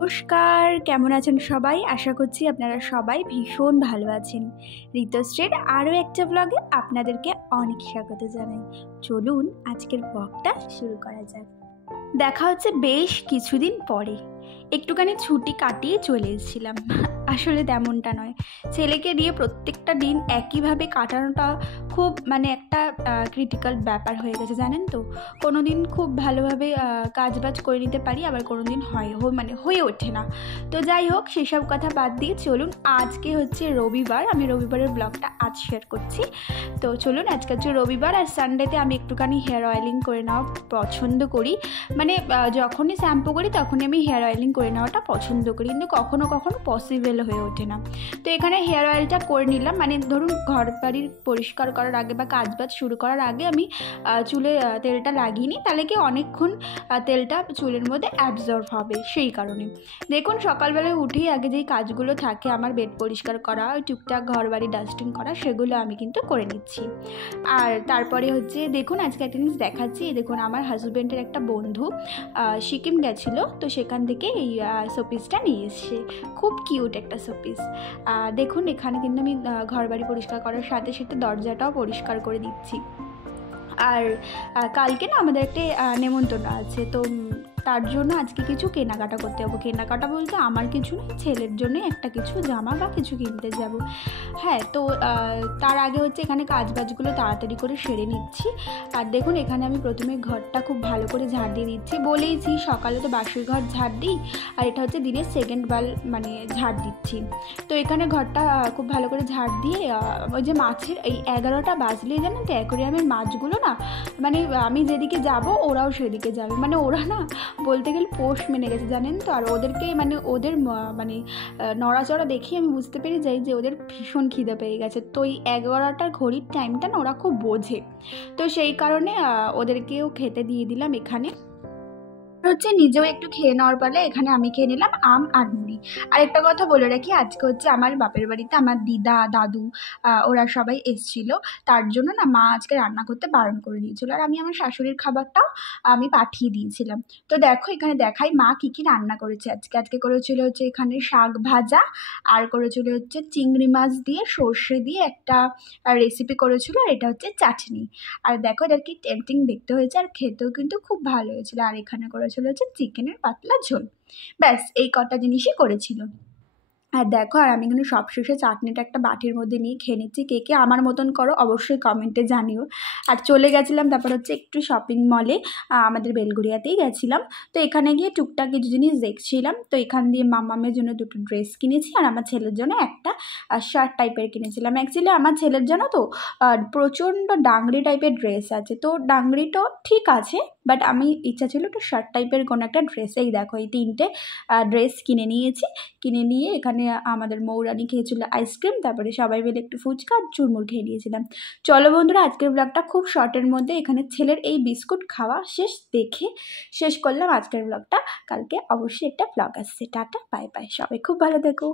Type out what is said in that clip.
নমস্কার, কেমন আছেন সবাই? আশা করছি আপনারা সবাই ভীষণ ভালো আছেন। ঋতুশ্রীর আরও একটা ব্লগে আপনাদেরকে অনেক স্বাগত জানাই। চলুন আজকের ব্লগটা শুরু করা যাক। দেখা হচ্ছে বেশ কিছুদিন পরে। একটুখানি ছুটি কাটিয়ে চলে এসেছিলাম। আসলে তেমনটা নয়, ছেলেকে দিয়ে প্রত্যেকটা দিন একইভাবে কাটানোটা খুব একটা ক্রিটিক্যাল ব্যাপার হয়ে গেছে, জানেন তো। কোনো দিন খুব ভালোভাবে কাজবাজ করে নিতে পারি, আবার কোনো দিন হয়ে ওঠে না। তো যাই হোক, সেসব কথা বাদ দিয়ে চলুন, আজকে হচ্ছে রবিবার, আমি রবিবারের ব্লগটা আজ শেয়ার করছি। তো চলুন, আজকে হচ্ছে রবিবার, আর সানডেতে আমি একটুখানি হেয়ার অয়েলিং করে নেওয়া পছন্দ করি। যখনই শ্যাম্পু করি তখনই আমি হেয়ার অয়েলিং করে নেওয়াটা পছন্দ করি, কিন্তু কখনো কখনো পসিবল হয়ে ওঠে না। তো এখানে হেয়ার অয়েলটা করে নিলাম, ধরুন ঘর বাড়ির পরিষ্কার করার আগে বা কাজবাজ শুরু করার আগে আমি চুলে তেলটা লাগিয়ে নিই, তাহলে কি অনেকক্ষণ তেলটা চুলের মধ্যে অ্যাবজর্ব হবে। সেই কারণে দেখুন, সকালবেলায় উঠেই আগে যেই কাজগুলো থাকে আমার, বেড পরিষ্কার করা, টুকটাক ঘর বাড়ি ডাস্টিং করা, সেগুলো আমি কিন্তু করে নিচ্ছি। আর তারপরে হচ্ছে দেখুন, আজকে একটা জিনিস দেখাচ্ছি। দেখুন, আমার হাজব্যান্ডের একটা বন্ধু সিকিম গেছিলো, তো সেখান থেকে এই শোপিসটা নিয়ে এসছে। খুব কিউট একটা শোপিস। দেখুন, এখানে কিন্তু আমি ঘর বাড়ি পরিষ্কার করার সাথে সাথে দরজাটাও পরিষ্কার করে দিচ্ছি। আর কালকে না আমাদের একটা নেমন্তন্ন আছে, তো তার জন্য আজকে কিছু কেনাকাটা করতে যাবো। কেনাকাটা বলতে আমার কিছু নেই, ছেলের জন্য একটা কিছু জামা বা কিছু কিনতে যাব। হ্যাঁ, তো তার আগে হচ্ছে এখানে কাজবাজগুলো তাড়াতাড়ি করে সেরে নিচ্ছি। আর দেখুন, এখানে আমি প্রথমে ঘরটা খুব ভালো করে ঝাড় দিয়ে নিচ্ছি। বলেইছি সকালে তো বাসির ঘর ঝাড় দিই, আর এটা হচ্ছে দিনের সেকেন্ড ঝাড় দিচ্ছি। তো এখানে ঘরটা খুব ভালো করে ঝাড় দিয়ে ওই যে মাছের এই 11টা বাজলেই জানেন তো অ্যাকোরিয়ামের মাছগুলো না, আমি যেদিকে যাব ওরাও সেদিকে যাবে। ওরা না বলতে গেলে পোষ মেনে গেছে, জানেন তো। আর ওদেরকে ওদের নড়াচড়া দেখে আমি বুঝতে পেরে যাই যে ওদের ভীষণ খিদে পেয়ে গেছে। তো এই 11টার ঘড়ির টাইমটা না ওরা খুব বোঝে, তো সেই কারণে ওদেরকেও খেতে দিয়ে দিলাম। এখানে হচ্ছে নিজেও একটু খেয়ে নেওয়ার পালে এখানে আমি খেয়ে নিলাম আম আর মুড়ি। আর একটা কথা বলে রাখি, আজকে হচ্ছে আমার বাপের বাড়িতে আমার দিদা দাদু ওরা সবাই এসছিল। তার জন্য না মা আজকে রান্না করতে বারণ করে দিয়েছিল, আর আমি আমার শাশুড়ির খাবারটাও আমি পাঠিয়ে দিয়েছিলাম। তো দেখো, এখানে দেখাই মা কী কী রান্না করেছে আজকে করেছিল হচ্ছে এখানে শাক ভাজা, আর করেছিল হচ্ছে চিংড়ি মাছ দিয়ে সর্ষে দিয়ে একটা রেসিপি করেছিল, আর এটা হচ্ছে চাটনি। আর দেখো, এটা কি টেম্পটিং দেখতে হয়েছে, আর খেতেও কিন্তু খুব ভালো হয়েছিল। আর এখানে করেছিল হচ্ছে চিকেনের পাতলা ঝোল। ব্যাস এই কটা জিনিসই করেছিল। আর দেখো, আর আমি এখানে সবশেষে চাটনিটা একটা বাটির মধ্যে নিয়ে খেয়ে নিচ্ছি। কে কে আমার মতন করো অবশ্যই কমেন্টে জানিও। আর চলে গেছিলাম তারপর হচ্ছে একটু শপিং মলে, আমাদের বেলঘরিয়াতেই গেছিলাম। তো এখানে গিয়ে টুকটাক কিছু জিনিস দেখছিলাম। তো এখান দিয়ে মামামের জন্য দুটো ড্রেস কিনেছি, আর আমার ছেলের জন্য একটা শার্ট টাইপের কিনেছিলাম। অ্যাকচুয়ালি আমার ছেলের জন্য তো প্রচণ্ড ডাংরি টাইপের ড্রেস আছে, তো ডাংরিটাও ঠিক আছে, বাট আমি ইচ্ছা ছিল একটু শার্ট টাইপের কোনো একটা ড্রেস। এই দেখো, এই 3টে ড্রেস কিনে নিয়েছি। কিনে নিয়ে এখানে আমাদের মৌরানি খেয়েছিল আইসক্রিম, তারপরে সবাই মিলে একটু ফুচকা আর চুরমুর খেয়ে নিয়েছিলাম। চলো বন্ধুরা, আজকের ব্লগটা খুব শর্টের মধ্যে, এখানে ছেলের এই বিস্কুট খাওয়া শেষ করলাম আজকের ব্লগটা। কালকে অবশ্যই একটা ব্লগ আসছে। টাটা, বাই বাই, সবাই খুব ভালো থেকো।